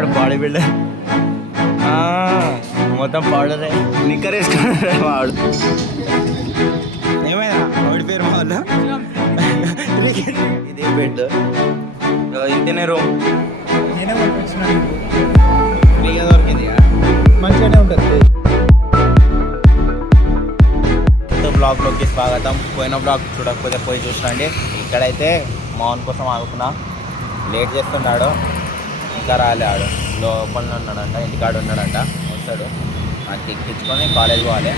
వాడు body builder మొత్తం పౌడరే నిక్కర్ వేసుకున్నాడు వాడు. ఏమైనా వాడి పేరు మా వాళ్ళు ఇదే బెడ్ ఇంతనే రూమ్ ఫ్రీగా దొరికింది మంచిగానే ఉంటుంది. బ్లాగ్లోకి స్వాగతం. పోయిన బ్లాగ్ చూడకపోతే పోయి చూసినండి. ఇక్కడైతే మౌన్ కోసం ఆగుతున్నా, లేట్ చేస్తున్నాడు, ఇంకా రాలేడు, లోపల ఉన్నాడంట, ఇంటికాడ ఉన్నాడంట, వస్తాడు. అది తిక్కించుకొని కాలేజ్ పోవాలి.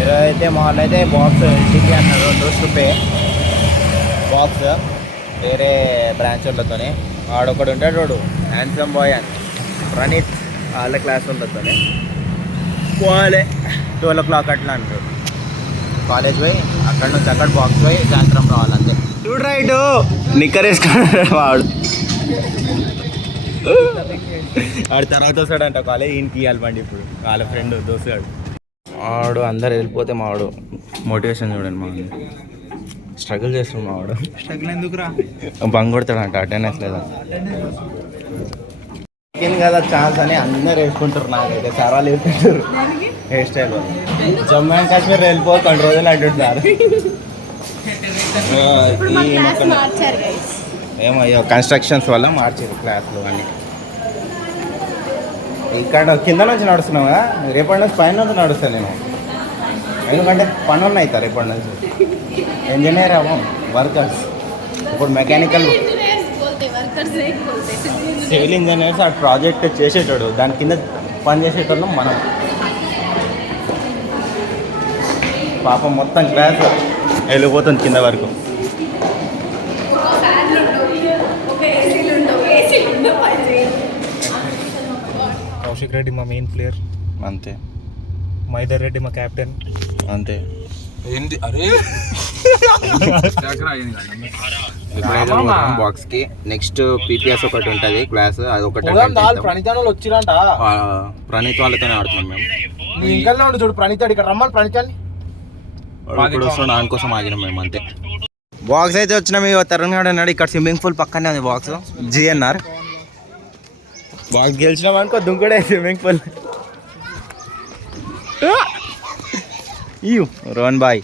ఈరోజు అయితే మా వాళ్ళు అయితే బాక్స్ ఇంటికి అన్నారు, రూపే బాక్స్ వేరే బ్రాంచ్ వాళ్ళతోనే. వాడొకడు ఉంటాడు, వాడు హ్యాండ్సమ్ బాయ్ అని ప్రణీత్, వాళ్ళ క్లాస్ వాళ్ళతోనే పోవాలి. 12 o'clock అట్లా అంటారు. కాలేజ్ పోయి అక్కడ నుంచి అక్కడ బాక్స్ పోయి సాయంత్రం రావాలంతే. చూడు రైట్ నిక్కర్ వేసుకున్నాడు వాడు. వాడు తర్వాత వస్తాడంట కాలేజ్, ఇంటికి ఇవ్వాలి బండి. ఇప్పుడు వాళ్ళ ఫ్రెండ్ దోస్తాడు వాడు. అందరు వెళ్ళిపోతే మావాడు మోటివేషన్ చూడండి. మా స్ట్రగుల్ చేస్తున్నాడు మావాడు. స్ట్రగుల్ ఎందుకురా, బంగ్ కొడతాడంట, అటెండెన్స్ లేదా కదా ఛాన్స్ అని అందరు వేసుకుంటారు. నాకైతే చాలా వేసుకుంటారు hair style. Jammu and Kashmir వెళ్ళిపో 2 రోజులు అంటుంటారు. ఏమో కన్స్ట్రక్షన్స్ వల్ల మార్చారు క్లాస్లు అన్నీ. ఇక్కడ కింద నుంచి నడుస్తున్నావు కదా, రేపటి నుంచి పైన నుంచి నడుస్తాను నేను. ఎందుకంటే పనులు అవుతారు రేపటి నుంచి. ఇంజనీర్ అవ్వం, వర్కర్స్. ఇప్పుడు మెకానికల్ సివిల్ ఇంజనీర్స్ ఆ ప్రాజెక్ట్ చేసేటాడు, దాని కింద పని చేసేటోళ్ళం మనం. పాపం మొత్తం క్లాస్ వెళ్ళిపోతుంది కింద వరకు. కౌశిక్ రెడ్డి మా మెయిన్ ప్లేయర్ అంతే, మైదర్ రెడ్డి మా కెప్టెన్ అంతే. ఏంది అరే బాక్స్ కి నెక్స్ట్ పీపీఎస్ ఒకటి ఉంటుంది క్లాస్, అది ఒకటి ప్రణీత్ వాళ్ళు వచ్చిరంట. ప్రణీత్ వాళ్ళతోనే ఆడుతున్నాం మేము. ఇంకా ఉన్నాడు చూడు ప్రణీత్, ఇక్కడ రమ్మని ప్రణీతాన్ని ఇప్పుడు వస్తున్నాడు, దానికోసం ఆగినాం మేము అంతే. బాక్స్ అయితే వచ్చినాం. తరుణ్ గారు అన్నాడు ఇక్కడ స్విమ్మింగ్ పూల్ పక్కనే ఉంది బాక్స్, జిఎన్ఆర్. బాక్స్ గెలిచినాం అనుకో దుంకుడే స్విమ్మింగ్ పూల్. రోహన్ బాయ్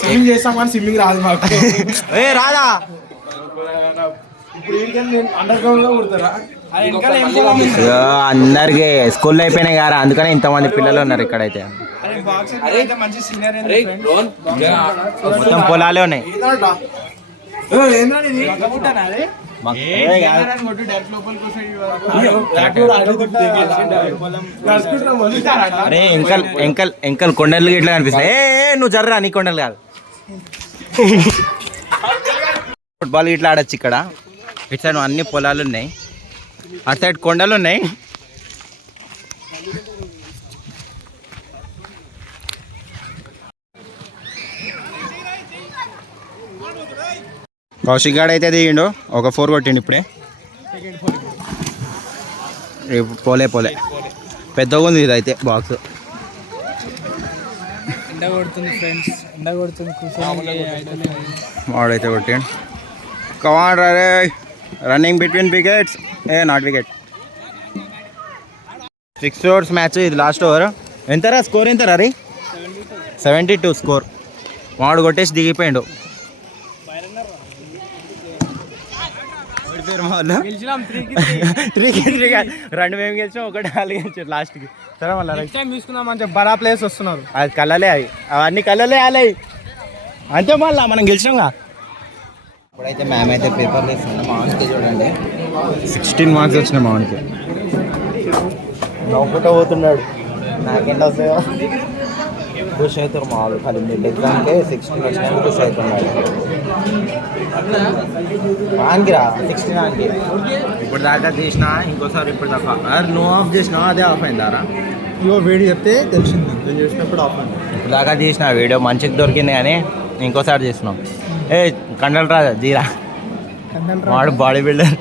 స్విమ్మింగ్ చేస్తాం కానీ స్విమ్మింగ్ రాదు మాకు. ఏ రాదా అండర్ గ్రౌండ్ లో కుడతారా? అందరికి స్కూల్లో అయిపోయినాయి కదా, అందుకనే ఇంతమంది పిల్లలు ఉన్నారు ఇక్కడైతే. మొత్తం పొలాలే ఉన్నాయి. అరే ఎంకల్ ఎంకల్ ఎంకల్ కొండలు ఇట్లా కనిపిస్తాయి. నువ్వు జర్రా, నీ కొండలు కాదు. ఫుట్బాల్ ఇట్లా ఆడచ్చు ఇక్కడ. ఇటు సైడ్ అన్ని పొలాలు ఉన్నాయి, అటు సైడ్ కొండలు ఉన్నాయి. కౌశిక్ గాడు అయితే దిగిండు, ఒక 4 కొట్టిండు ఇప్పుడే. పోలే పెద్దగా ఉంది ఇది అయితే బాక్స్. ఎండ కొడుతుంది ఫ్రెండ్స్, ఎండ కొడుతుంది. వాడైతే కొట్టిండు. కమాన్ రే, running between wickets. Not wicket. 6 overs match, ఇది లాస్ట్ ఓవర్. ఎంతరా స్కోర్? ఎంతరా రీ? 72 స్కోర్. వాడు కొట్టేసి దిగిపోయిండు. రెండు మేము గెలిచాం, ఒకటి వాళ్ళు గెలిచారు లాస్ట్కి. సరే మళ్ళీ తీసుకున్నాం అంటే బడా ప్లేస్ వస్తున్నారు. అది కళ్ళలే, అవి అవన్నీ కళ్ళలే ఆలయి అంతే. మళ్ళీ మనం గెలిచినాంగా. ఇప్పుడైతే మ్యామ్ అయితే పేపర్ వేస్తున్నాం. మావన్కి చూడండి 16 మార్క్స్ వచ్చినాయి మావన్కి. నవ్వుకుంటూ పోతున్నాడు. నాకేంటి వస్తాయో ఖుషి అవుతారు మా వాళ్ళు. ఖాళీ మిడ్ ఎగ్జామ్కే 16 వచ్చినాక ఖుషి అవుతున్నాడు. ఆన్గిరా 16 ఆన్కి. ఇప్పుడు దాకా తీసిన, ఇంకోసారి ఇప్పుడు దాకా నువ్వు ఆఫ్ చేసినావు, అదే ఆఫ్ అయిందారా? ఇవో వేడి చెప్తే తెలిసింది, నేను చేసినప్పుడు ఆఫ్ అయింది. ఇప్పుడు దాకా తీసిన వీడియో మంచిగా దొరికింది కానీ ఇంకోసారి చేసినాం. కండలు రాదా జీరా, వాడు బాడీ బిల్డర్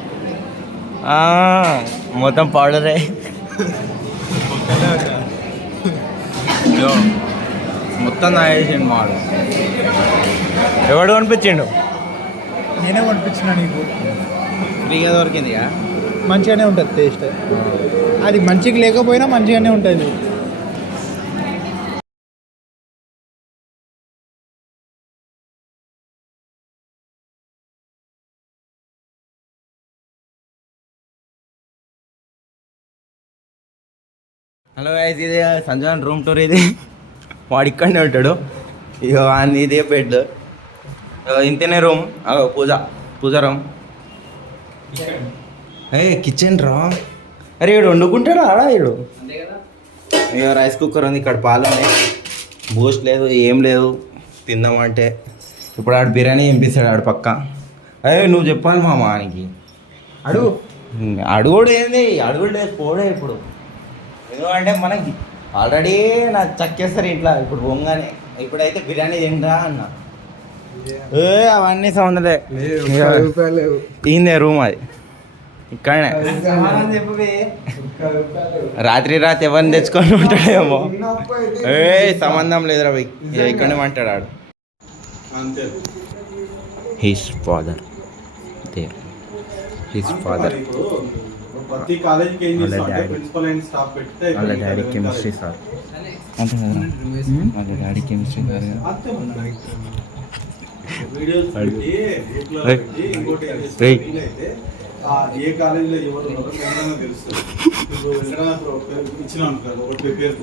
మొత్తం పౌడరే. మొత్తం తాగేసిండు మాడు. ఎవడు కనిపించిండు? నేనే పంపించిన నీకు. ఫ్రీగా దొరికింది ఇక. మంచిగానే ఉంటుంది టేస్ట్. అది మంచిగా లేకపోయినా మంచిగానే ఉంటుంది. హలో గైస్, ఇది సంజయ్ రూమ్ టూర్. ఇది వాడు ఇక్కడనే ఉంటాడు. ఇక అది ఇదే బెడ్, ఇంతనే రూమ్. పూజ రూమ్. కిచెన్ రా. అరే ఇడు వండుకుంటాడా ఆడా ఇడు. ఇక రైస్ కుక్కర్ ఉంది, ఇక్కడ పాలు ఉన్నాయి, బూస్ట్ లేదు, ఏం లేదు. తిందామంటే ఇప్పుడు ఆడు బిర్యానీ పంపిస్తాడు ఆడు పక్క. అయ్యే నువ్వు చెప్పాలి మా మానికి. అడుగుడు ఏంది, అడుగుడు లేదు, పోడే ఇప్పుడు. ఎందుకంటే మనకి ఆల్రెడీ నాకు చక్కేస్తారు ఇంట్లో ఇప్పుడు పొంగానే. ఇప్పుడైతే బిర్యానీ తింటా అన్న. అవన్నీ సౌండ్లే. తీందే రూమ్ అది ఇక్కడనే. రాత్రి ఎవరిని తెచ్చుకొని ఉంటాడేమో. సంబంధం లేదురా భయ్, ఇక్కడనే అంటాడు ఆడు. His father there, his father. ప్రతి కాలేజీకి ఏం చేస్తారంటే ప్రిన్సిపల్ అండ్ స్టాఫ్ పెడితే వాళ్ళ డాడీ కెమిస్ట్రీ సార్ అంతే కదా. వాళ్ళ డాడీ కెమిస్ట్రీ సార్ వీడియోస్ పెట్టి గ్రూప్లో పెట్టి ఇంకోటి అయితే ఏ కాలేజీలో ఎవరు ఉన్నారో వెంటనే తెలుస్తుంది. ఇప్పుడు వెంటనే ఇచ్చినాం కదా ఒకటి పేరు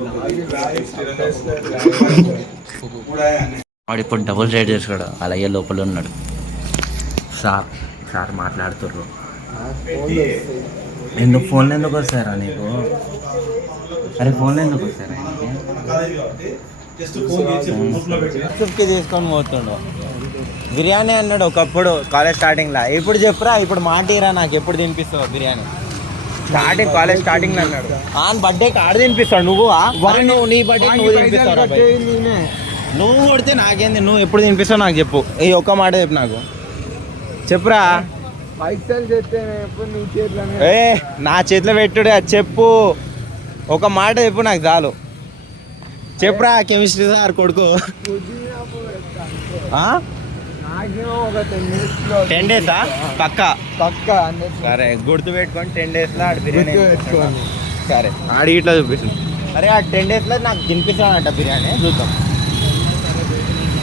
వాడు ఇప్పుడు డబుల్ రైడ్ చేసాడు. అలాగే లోపల ఉన్నాడు. సార్ మాట్లాడుతుర్రు. ఎందుకు ఫోన్లో ఎందుకు వస్తారా నీకు? అరే ఫోన్లో ఎందుకు వస్తారా ఫిఫ్టీ తీసుకొని పోతుండు. బిర్యానీ అన్నాడు ఒకప్పుడు కాలేజ్ స్టార్టింగ్లో. ఇప్పుడు చెప్పురా, ఇప్పుడు మాటిరా నాకు ఎప్పుడు తినిపిస్తావు బిర్యానీ. కాలేజ్ స్టార్టింగ్లో అన్నాడు. బర్త్డే కార్డు తినిపిస్తాడు. నువ్వు నీ బర్త్డే నువ్వు తినిపిస్తావు. నువ్వు కొడితే నాకేంది, నువ్వు ఎప్పుడు తినిపిస్తావు నాకు చెప్పు. ఈ ఒక్క మాట చెప్పు నాకు, చెప్పురా. నా చేతిలో పెట్టుడే అది చెప్పు. ఒక మాట చెప్పు నాకు చాలు. చెప్పురా కెమిస్ట్రీ సార్ కొడుకు. 10 డేసా? పక్కా సరే, గుర్తు పెట్టుకొని 10 డేస్లో ఆడు బిర్యానీ సరే. ఆడి ఇట్లా చూపిస్తుంది. అరే ఆ 10 డేస్లో నాకు తినిపిస్తాడంట బిర్యానీ, చూద్దాం.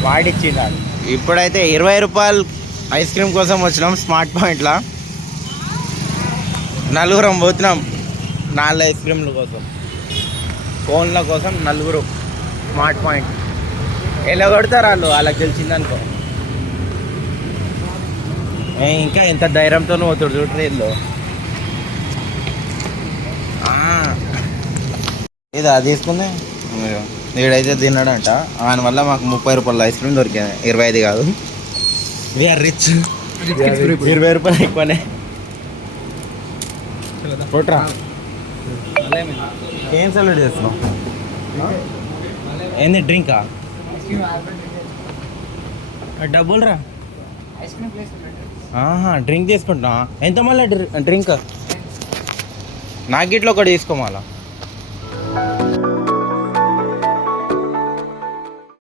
వాడిచ్చిండు. ఇప్పుడైతే 20 రూపాయలు ఐస్ క్రీమ్ కోసం వచ్చినాం స్మార్ట్ పాయింట్లో. నలుగురం పోతున్నాం 4 ఐస్ క్రీమ్ల కోసం, ఫోన్ల కోసం 4 స్మార్ట్ పాయింట్. ఎలా కొడతారు వాళ్ళకి తెలిసిందనుకో. ఇంకా ఎంత ధైర్యంతో పోతాడు చూడు ట్రైన్లో. ఇది అది తీసుకుంది వీడైతే తిన్నాడంట. ఆయన వల్ల మాకు 30 రూపాయలు ఐస్ క్రీమ్ దొరికింది, 25 కాదు. We are rich. 20 రూపాయలు ఎక్కువనే. కొట్రా, ఏం సెలెక్ట్ చేస్తున్నావు? ఏంది డ్రింకా? డబ్బులు రా. డ్రింక్ తీసుకుంటున్నా. ఎంత మళ్ళీ డ్రింక్? నాకు ఇట్లా ఒకటి తీసుకో మళ్ళా.